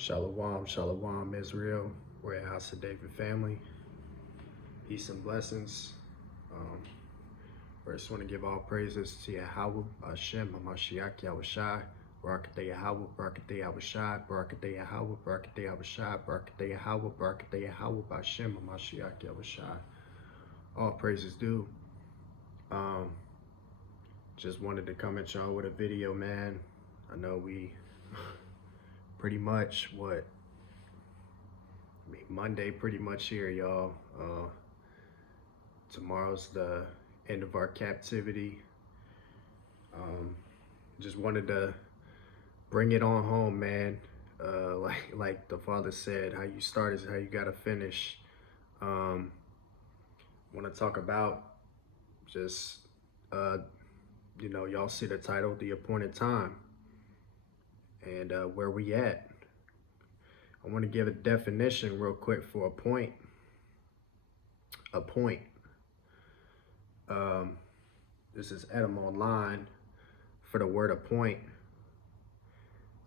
Shalom, shalom, Israel. We're at House of David family. Peace and blessings. First, want to give all praises to Yahweh, Hashem, Hamashiach, Yahushai, Barakateh Yahweh, Barakateh Yahushai, Barakateh Yahweh, Barakateh Yahushai, Barakateh Yahweh, Barakateh Yahweh, Hashem, Hamashiach, Yahushai. All praises due. Just wanted to come at y'all with a video, man. I know we pretty much Monday pretty much here, y'all. Tomorrow's the end of our captivity. Just wanted to bring it on home, man. Like the Father said, how you start is how you gotta finish. Want to talk about just y'all see the title, The Appointed Time, and where we at. I want to give a definition real quick for a point. A point. This is Edom Online for the word appoint.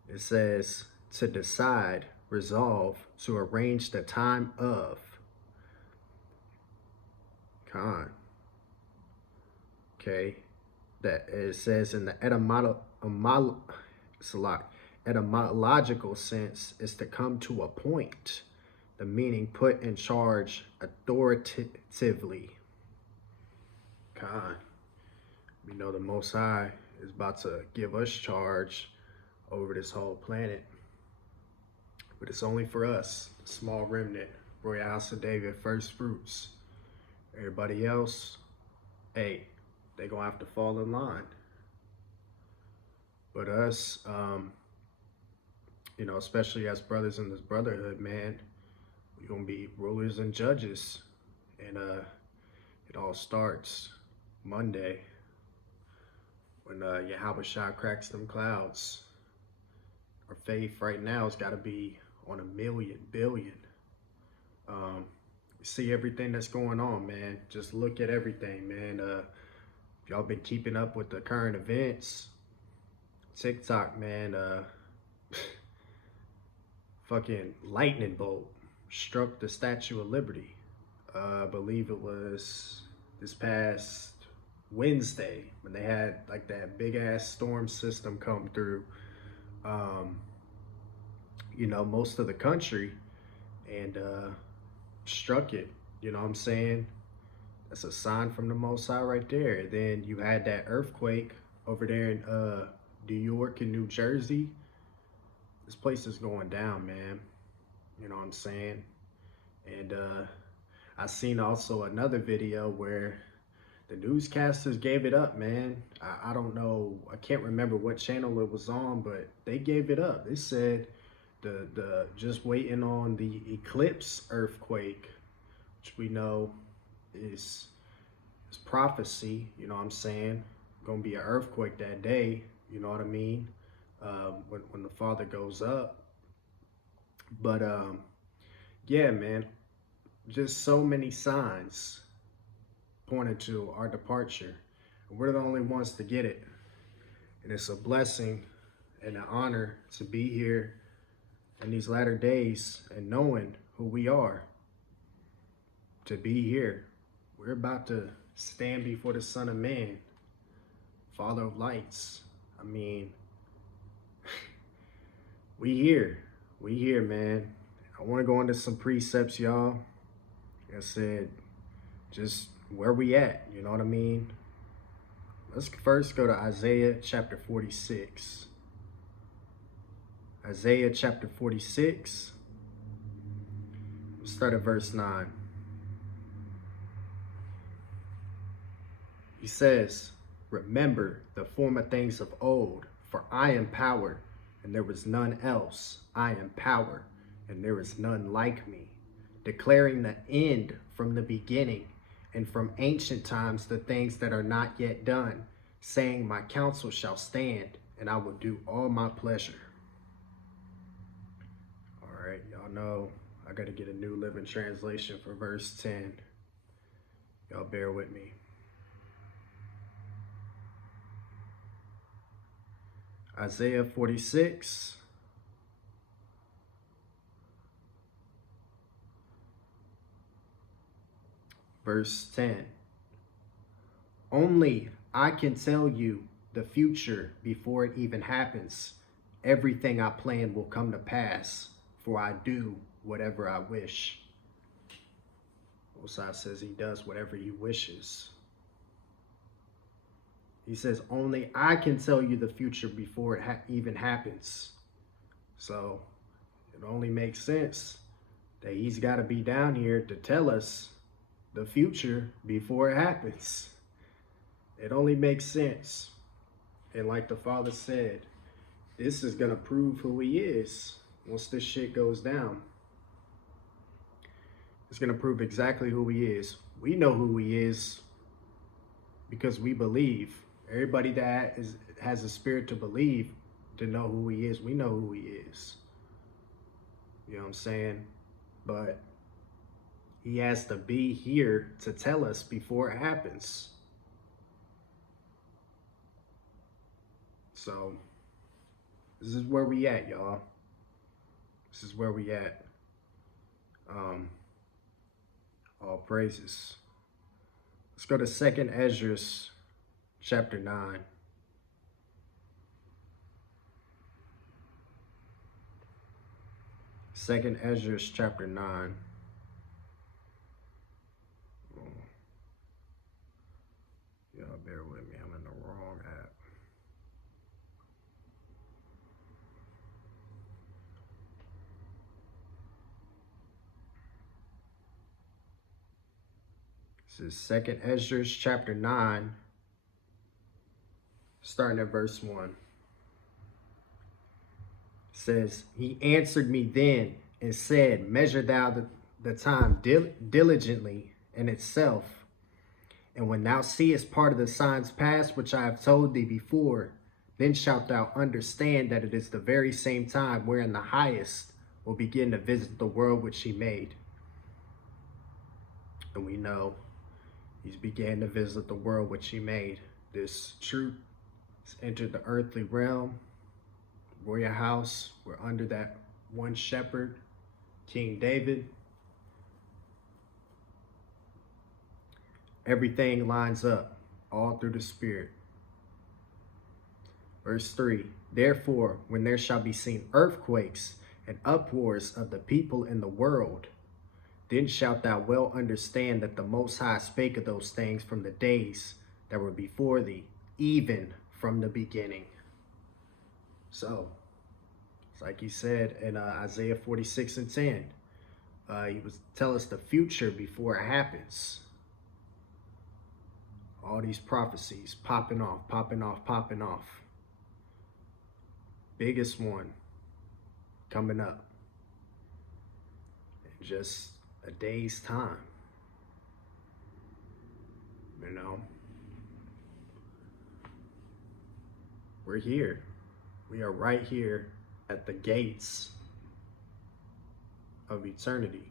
It says to decide, resolve, to arrange the time of. Okay. That it says in the etymological sense is to come to a point, the meaning put in charge authoritatively. We know the Most High is about to give us charge over this whole planet, but it's only for us, the small remnant, Royal House of David, first fruits. Everybody else, hey, they gonna have to fall in line. But us, especially as brothers in this brotherhood, man, we're gonna be rulers and judges. And it all starts Monday when Yahweh Shah cracks them clouds. Our faith right now has got to be on 1,000,000 billion. We see everything that's going on, man. Just look at everything, man. If y'all been keeping up with the current events, TikTok, man, fucking lightning bolt struck the Statue of Liberty. I believe it was this past Wednesday when they had like that big ass storm system come through, most of the country, and struck it. You know what I'm saying? That's a sign from the Most High right there. And then you had that earthquake over there in New York and New Jersey. This place is going down, man. You know what I'm saying? And I seen also another video where the newscasters gave it up, man. I don't know, I can't remember what channel it was on, but they gave it up. They said the just waiting on the eclipse earthquake, which we know is prophecy, you know what I'm saying? Gonna be an earthquake that day, you know what I mean? When the Father goes up. But yeah, man, just so many signs pointed to our departure. We're the only ones to get it. And it's a blessing and an honor to be here in these latter days and knowing who we are. To be here. We're about to stand before the Son of Man, Father of lights. I mean, we here, man. I want to go into some precepts, y'all. Like I said, just where we at, you know what I mean? Let's first go to Isaiah chapter 46. Isaiah chapter 46. We'll start at verse 9. He says, remember the former things of old, for I am power, and there was none else. I am power, and there is none like me, declaring the end from the beginning, and from ancient times the things that are not yet done, saying, my counsel shall stand, and I will do all my pleasure. All right, y'all know I got to get a New Living Translation for verse 10. Y'all bear with me. Isaiah 46, Verse 10. Only I can tell you the future before it even happens. Everything I plan will come to pass, for I do whatever I wish. Most High says he does whatever he wishes. He says, only I can tell you the future before it even happens. So it only makes sense that he's got to be down here to tell us the future before it happens. It only makes sense. And like the Father said, this is going to prove who he is once this shit goes down. It's going to prove exactly who he is. We know who he is because we believe. Everybody that has a spirit to believe, to know who he is, we know who he is. You know what I'm saying? But he has to be here to tell us before it happens. So this is where we at, y'all. This is where we at. All praises. Let's go to 2nd Ezra chapter 9. Second Ezra chapter 9. Y'all bear with me, I'm in the wrong app. This is 2nd Ezra chapter 9, starting at verse 1. It says, he answered me then and said, measure thou the time diligently in itself. And when thou seest part of the signs past, which I have told thee before, then shalt thou understand that it is the very same time wherein the highest will begin to visit the world which he made. And we know he's began to visit the world which he made. This truth has entered the earthly realm. Royal house, we're under that one shepherd, King David. Everything lines up, all through the Spirit. Verse 3, therefore, when there shall be seen earthquakes and uproars of the people in the world, then shalt thou well understand that the Most High spake of those things from the days that were before thee, even from the beginning. So, it's like he said in Isaiah 46 and 10. He was tell us the future before it happens. All these prophecies popping off, popping off, popping off. Biggest one coming up in just a day's time. You know, we're here. We are right here at the gates of eternity.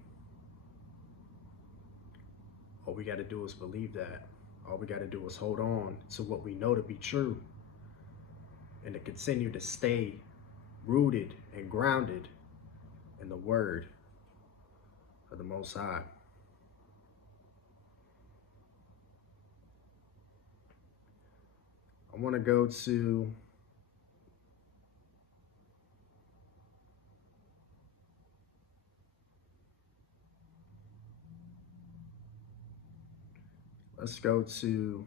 All we got to do is believe that. All we got to do is hold on to what we know to be true and to continue to stay rooted and grounded in the word of the Most High. I want to go to let's go to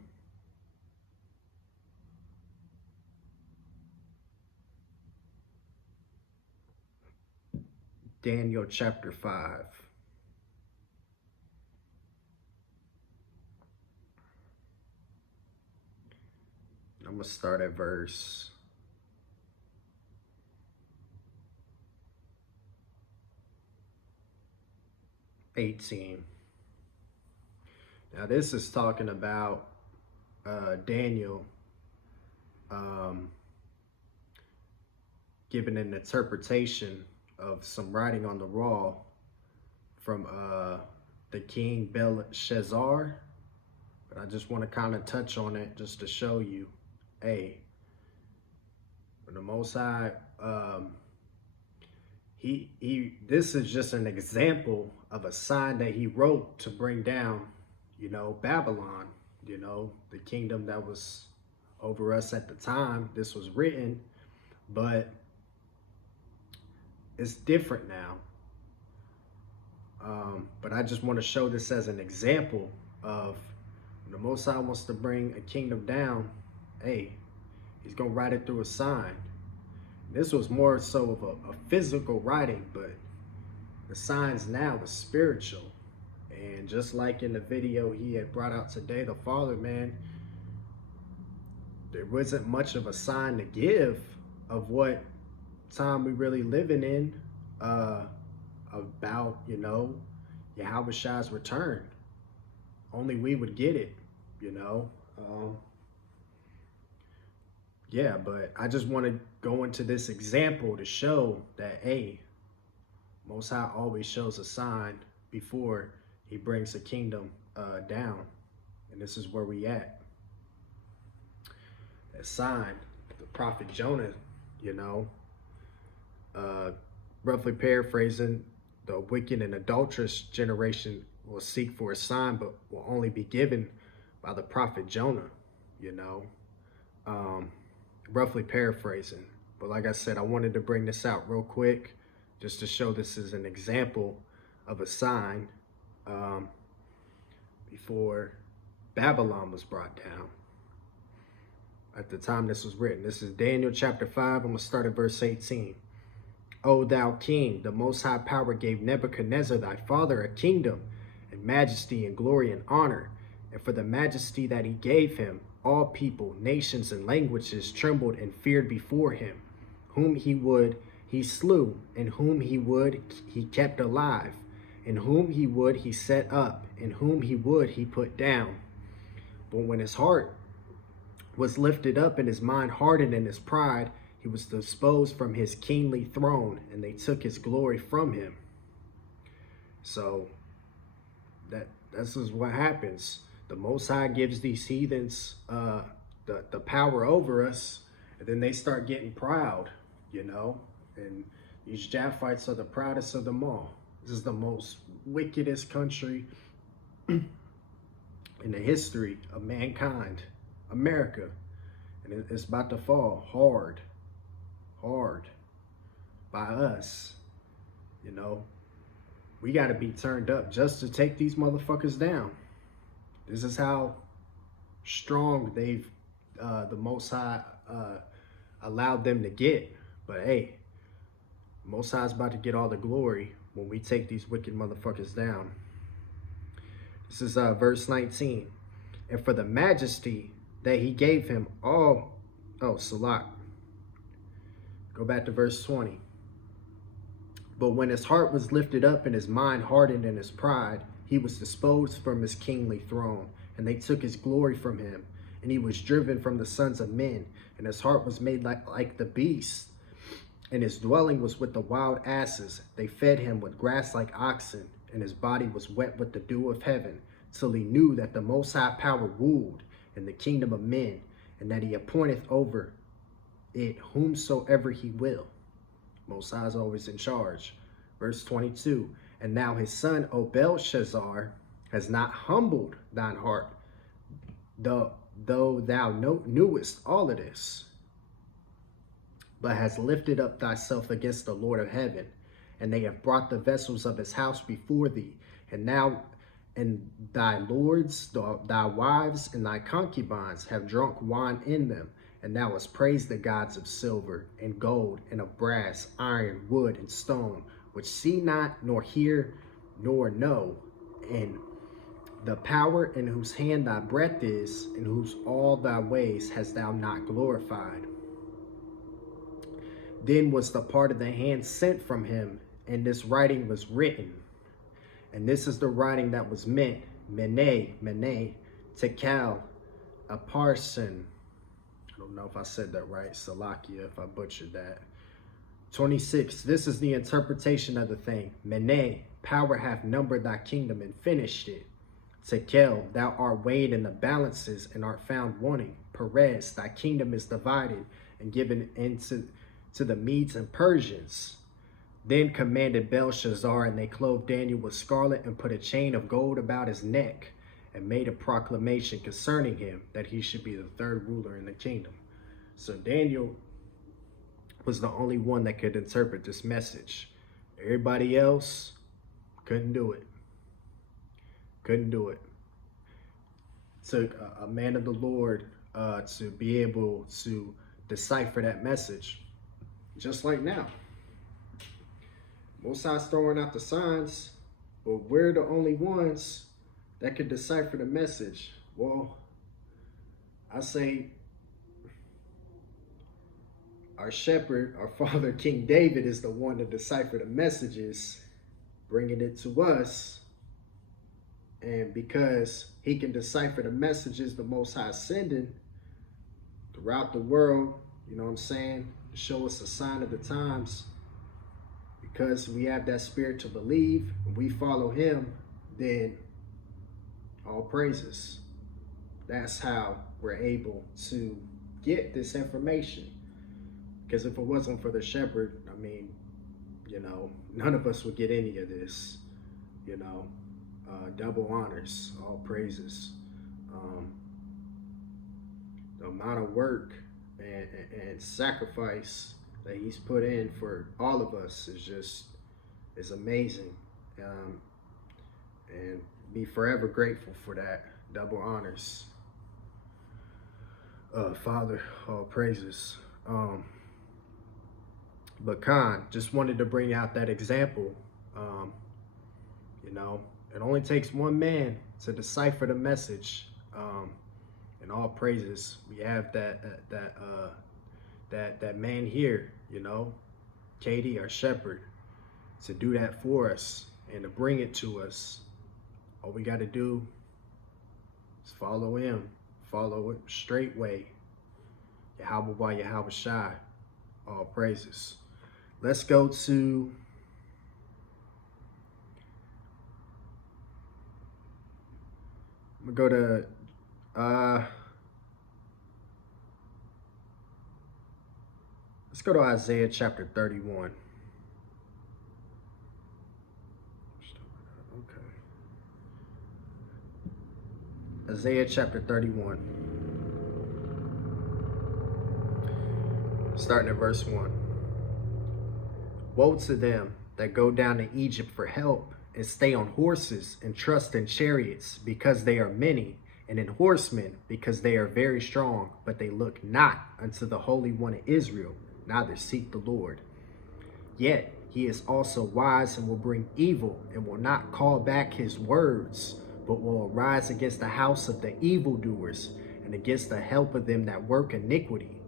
Daniel chapter 5. I'm going to start at verse 18. Now this is talking about Daniel giving an interpretation of some writing on the wall from the king Belshazzar. But I just want to kind of touch on it just to show you, hey, when the Most High, this is just an example of a sign that he wrote to bring down Babylon, the kingdom that was over us at the time this was written, but it's different now. But I just want to show this as an example of when the Most High wants to bring a kingdom down, hey, he's going to write it through a sign. This was more so of a physical writing, but the signs now is spiritual. And just like in the video he had brought out today, the Father, man, there wasn't much of a sign to give of what time we really living in, about, Yahweh's return. Only we would get it, yeah, but I just want to go into this example to show that, hey, Most High always shows a sign before he brings a kingdom down. And this is where we at. That sign, the prophet Jonah, roughly paraphrasing, the wicked and adulterous generation will seek for a sign, but will only be given by the prophet Jonah, roughly paraphrasing. But like I said, I wanted to bring this out real quick just to show this is an example of a sign before Babylon was brought down. At the time this was written. This is Daniel chapter 5. I'm going to start at verse 18. O thou king, the most high power gave Nebuchadnezzar thy father a kingdom and majesty and glory and honor. And for the majesty that he gave him, all people, nations, and languages trembled and feared before him. Whom he would, he slew, and whom he would, he kept alive. And whom he would, he set up, and whom he would, he put down. But when his heart was lifted up and his mind hardened in his pride, he was disposed from his kingly throne, and they took his glory from him. So this is what happens. The Most High gives these heathens the power over us, and then they start getting proud, and these Japhites are the proudest of them all. This is the most wickedest country in the history of mankind, America, and it's about to fall hard by us. We got to be turned up just to take these motherfuckers down. This is how strong they've the Most High allowed them to get. But hey, Most High's about to get all the glory when we take these wicked motherfuckers down. This is verse 19. And for the majesty that he gave him Salak. Go back to verse 20. But when his heart was lifted up and his mind hardened in his pride, he was disposed from his kingly throne, and they took his glory from him. And he was driven from the sons of men, and his heart was made like the beast, and his dwelling was with the wild asses. They fed him with grass like oxen, and his body was wet with the dew of heaven, till he knew that the Most High power ruled in the kingdom of men, and that he appointeth over it whomsoever he will. Most High is always in charge. Verse 22. And now his son, O Belshazzar, has not humbled thine heart, though thou knewest all of this, but has lifted up thyself against the Lord of heaven. And they have brought the vessels of his house before thee. And now, and thy lords, thy wives, and thy concubines have drunk wine in them. And thou hast praised the gods of silver and gold and of brass, iron, wood, and stone, which see not, nor hear, nor know, and the power in whose hand thy breath is, in whose all thy ways hast thou not glorified. Then was the part of the hand sent from him, and this writing was written. And this is the writing that was meant, Mene, Tekel, Aparsin. I don't know if I said that right, Salakia, if I butchered that. 26, this is the interpretation of the thing. Mene, power hath numbered thy kingdom and finished it. Tekel, thou art weighed in the balances and art found wanting. Perez, thy kingdom is divided and given into the Medes and Persians. Then commanded Belshazzar, and they clothed Daniel with scarlet and put a chain of gold about his neck. and made a proclamation concerning him that he should be the third ruler in the kingdom. So Daniel was the only one that could interpret this message. Everybody else couldn't do it. Couldn't do it. Took a man of the Lord to be able to decipher that message. Just like now. Most High's throwing out the signs, but we're the only ones that could decipher the message. Well, I say our shepherd, our father, King David, is the one to decipher the messages, bringing it to us. And because he can decipher the messages the Most High is sending throughout the world, you know what I'm saying, to show us a sign of the times, because we have that spirit to believe and we follow him, then all praises. That's how we're able to get this information. Because if it wasn't for the shepherd, I mean, you know, none of us would get any of this, you know. Double honors, all praises. The amount of work and sacrifice that he's put in for all of us is amazing. And be forever grateful for that. Double honors. Father, all praises. But Khan, just wanted to bring out that example. You know, it only takes one man to decipher the message. And all praises, we have that man here, you know, Katie, our shepherd, to do that for us and to bring it to us. All we got to do is follow him, follow it straight way. Yahweh Yahweh Shai, all praises. Let's go to I'm gonna go to let's go to Isaiah chapter 31. Okay. Isaiah chapter 31. Starting at verse 1. Woe to them that go down to Egypt for help, and stay on horses, and trust in chariots, because they are many, and in horsemen, because they are very strong, but they look not unto the Holy One of Israel, neither seek the Lord. Yet he is also wise, and will bring evil, and will not call back his words, but will arise against the house of the evildoers, and against the help of them that work iniquity.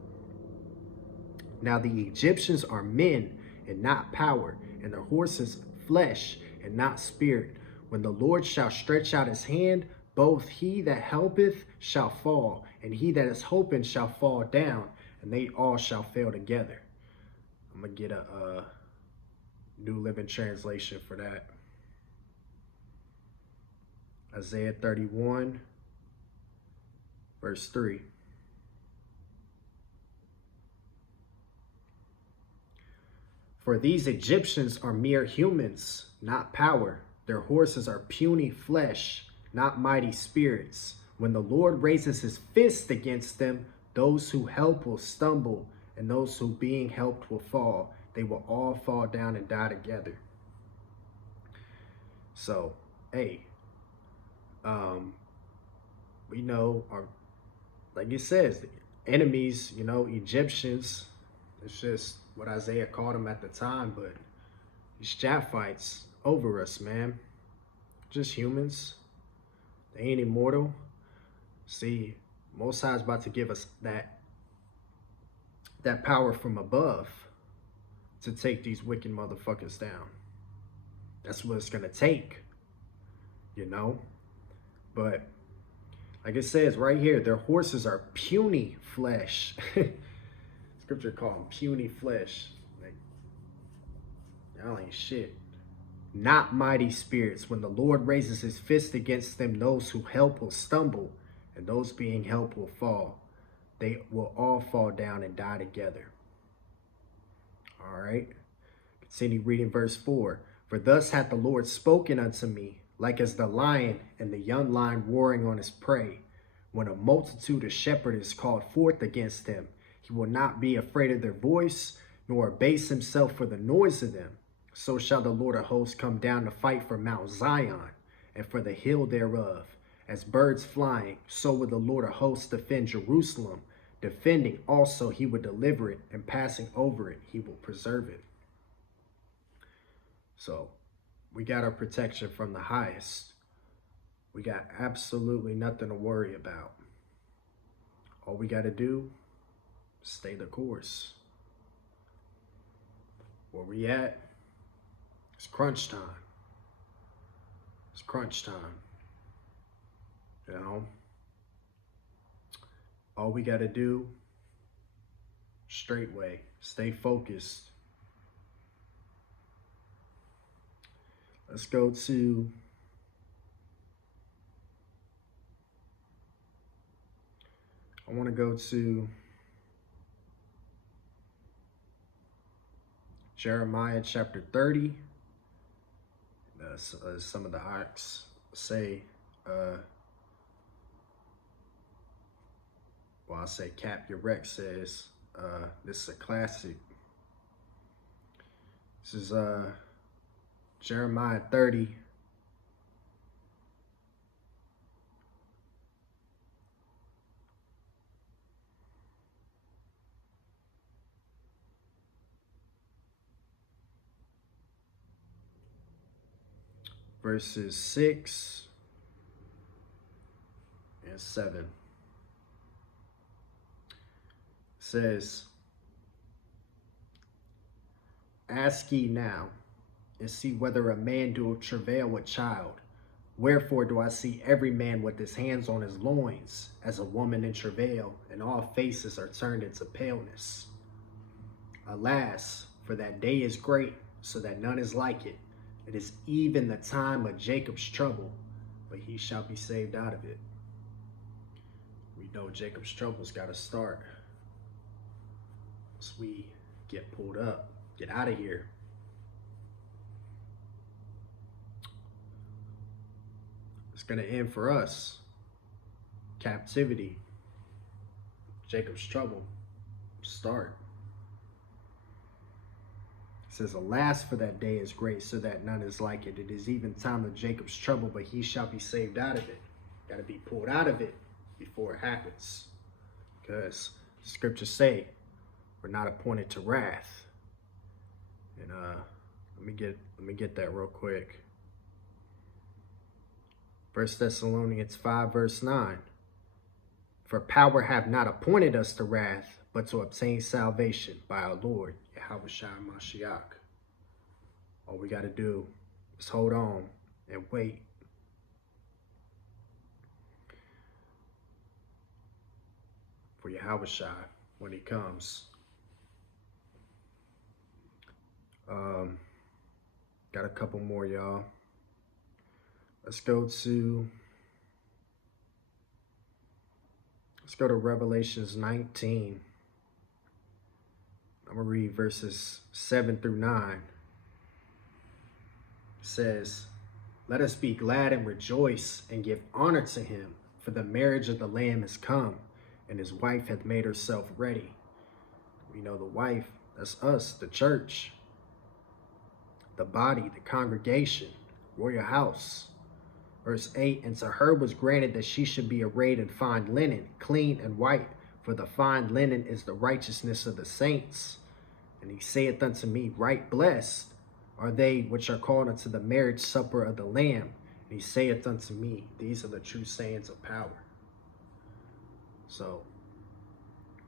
Now the Egyptians are men, and not power, and their horses flesh, and not spirit. When the Lord shall stretch out his hand, both he that helpeth shall fall, and he that is hoping shall fall down, and they all shall fail together. I'm going to get a New Living Translation for that. Isaiah 31, verse 3. For these Egyptians are mere humans, not power. Their horses are puny flesh, not mighty spirits. When the Lord raises his fist against them, those who help will stumble, and those who being helped will fall. They will all fall down and die together. So, hey, we know, like it says, the enemies, you know, Egyptians, it's just what Isaiah called them at the time, but these Japhites over us, man. Just humans. They ain't immortal. See, Most High is about to give us that power from above to take these wicked motherfuckers down. That's what it's gonna take, you know? But like it says right here, their horses are puny flesh. Scripture call them puny flesh. Like, y'all ain't shit. Not mighty spirits. When the Lord raises his fist against them, those who help will stumble, and those being helped will fall. They will all fall down and die together. All right. Continue reading verse 4. For thus hath the Lord spoken unto me. like as the lion and the young lion warring on his prey. When a multitude of shepherds is called forth against him, he will not be afraid of their voice, nor abase himself for the noise of them. So shall the Lord of hosts come down to fight for Mount Zion, and for the hill thereof. As birds flying, so will the Lord of hosts defend Jerusalem. Defending also he will deliver it, and passing over it he will preserve it. So we got our protection from the highest. We got absolutely nothing to worry about. All we got to do is stay the course. Where we at? It's crunch time. It's crunch time. You know? All we got to do, straight way, stay focused. Let's go to I want to go to Jeremiah chapter 30. Some of the ox say, well, I say Cap Your Rex says, this is a classic. This is Jeremiah 30. Verses 6 and 7. Says, ask ye now, and see whether a man do travail with child. Wherefore do I see every man with his hands on his loins, as a woman in travail, and all faces are turned into paleness. Alas, for that day is great, so that none is like it. It is even the time of Jacob's trouble, but he shall be saved out of it. We know Jacob's trouble's got to start. As we get pulled up, get out of here. It's going to end for us. Captivity. Jacob's trouble. Start. It says, alas, for that day is great, so that none is like it. It is even time of Jacob's trouble, but he shall be saved out of it. Got to be pulled out of it before it happens. Because the scriptures say, we're not appointed to wrath. And let me get that real quick. 1 Thessalonians 5 verse 9. For power hath not appointed us to wrath, but to obtain salvation by our Lord Yahushua Mashiach. All we got to do is hold on and wait. For Yahushua when he comes. Got a couple more, y'all. Let's go to Revelations 19. I'm going to read verses 7 through 9. It says, let us be glad and rejoice and give honor to him, for the marriage of the Lamb is come, and his wife hath made herself ready. We know the wife, that's us, the church, the body, the congregation, royal house. Verse 8, and to her was granted that she should be arrayed in fine linen, clean and white, for the fine linen is the righteousness of the saints. And he saith unto me, right blessed are they which are called unto the marriage supper of the Lamb. And he saith unto me, these are the true sayings of power. So,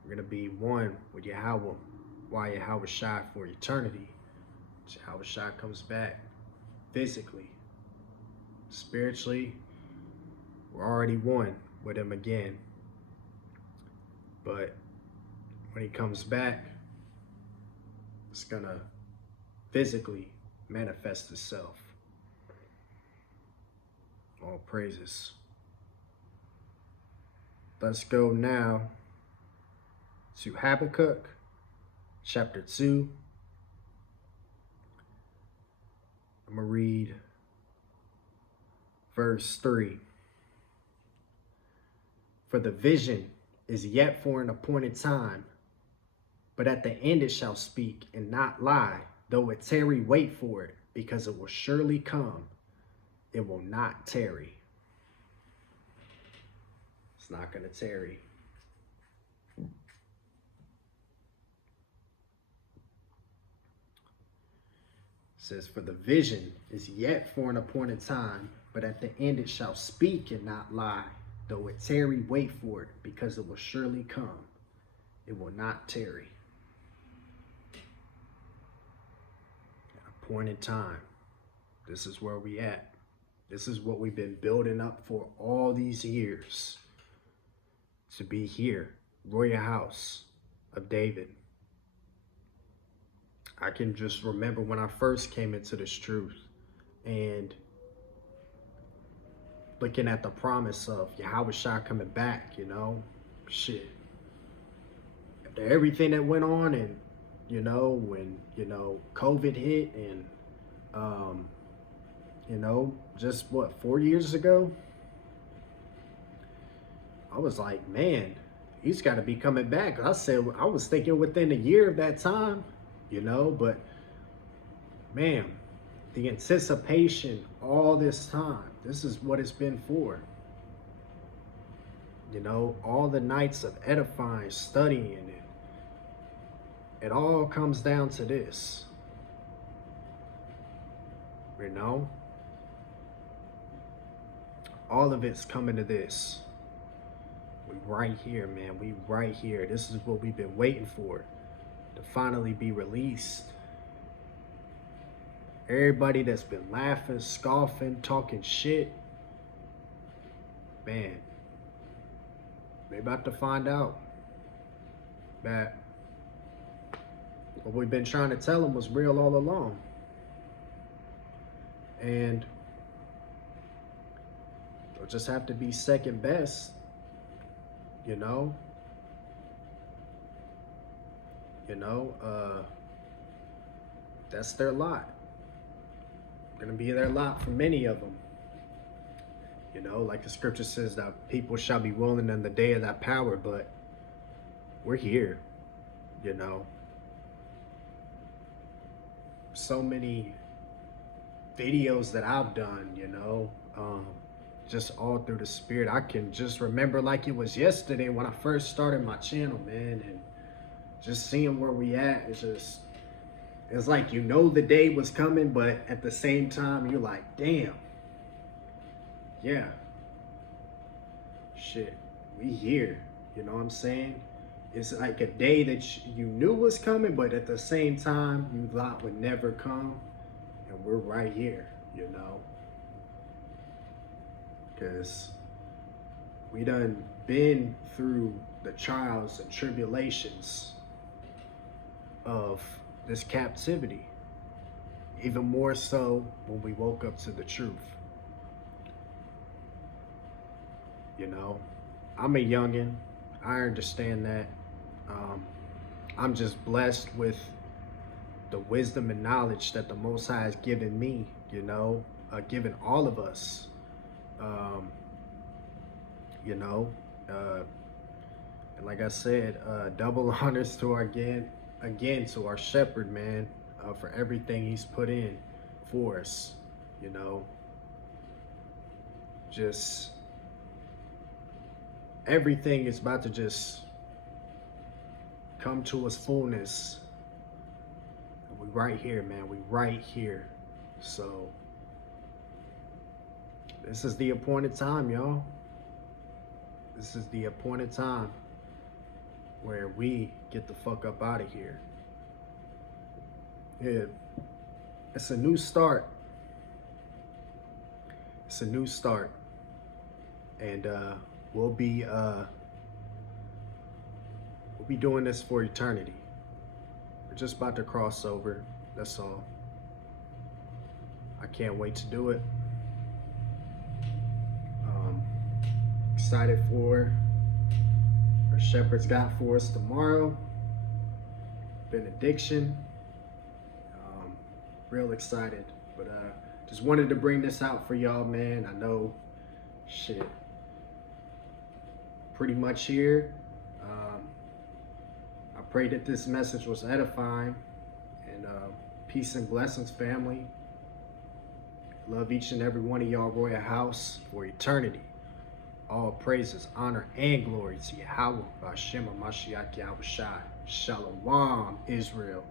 we're going to be one with Yahweh, why Yahweh Shai for eternity. Yahweh Shai comes back physically. Spiritually, we're already one with him again. But when he comes back, it's going to physically manifest itself. All praises. Let's go now to Habakkuk chapter 2. I'm going to read verse 3. For the vision is yet for an appointed time, but at the end it shall speak and not lie. Though it tarry, wait for it, because it will surely come. It will not tarry. It's not going to tarry. It says, for the vision is yet for an appointed time, but at the end it shall speak and not lie. Though it tarry, wait for it, because it will surely come. It will not tarry. At appointed time. This is where we at. This is what we've been building up for all these years. To be here, royal house of David. I can just remember when I first came into this truth and looking at the promise of Yahweh coming back, you know, shit. After everything that went on, and, you know, when, you know, COVID hit, and, you know, just what, 4 years ago? I was like, man, he's got to be coming back. I was thinking within a year of that time, you know, but man, the anticipation all this time, this is what it's been for. You know, all the nights of edifying, studying, and it all comes down to this. You know, all of it's coming to this. We right here, man. We right here. This is what we've been waiting for, to finally be released. Everybody that's been laughing, scoffing, talking shit, man, they about to find out that what we've been trying to tell them was real all along. And they'll just have to be second best, you know. That's their lot. Gonna be their lot for many of them. You know, like the scripture says that people shall be willing in the day of that power, but we're here, you know. So many videos that I've done, you know, just all through the spirit. I can just remember like it was yesterday when I first started my channel, man, and just seeing where we at. It's like, you know, the day was coming, but at the same time you're like, damn, yeah, shit, we here. You know what I'm saying? It's like a day that you knew was coming, but at the same time you thought would never come, and we're right here, you know, because we done been through the trials and tribulations of this captivity, even more so when we woke up to the truth. You know, I'm a youngin', I understand that. I'm just blessed with the wisdom and knowledge that the Most High has given me, you know, given all of us. You know, and like I said, double honors to our again to our shepherd, man, for everything he's put in for us, you know. Just everything is about to just come to its fullness. We right here, man. We right here. So this is the appointed time, y'all. This is the appointed time where we get the fuck up out of here. Yeah, it's a new start. It's a new start. And we'll be doing this for eternity. We're just about to cross over, that's all. I can't wait to do it. Excited for our shepherd's got for us tomorrow. Benediction. Real excited. But just wanted to bring this out for y'all, man. I know, shit, pretty much here. I pray that this message was edifying, and peace and blessings, family. Love each and every one of y'all, Royal House, for eternity. All praises, honor, and glory to Yahweh, Hashem, Mashiach, Yahweh Shai. Shalom, Israel.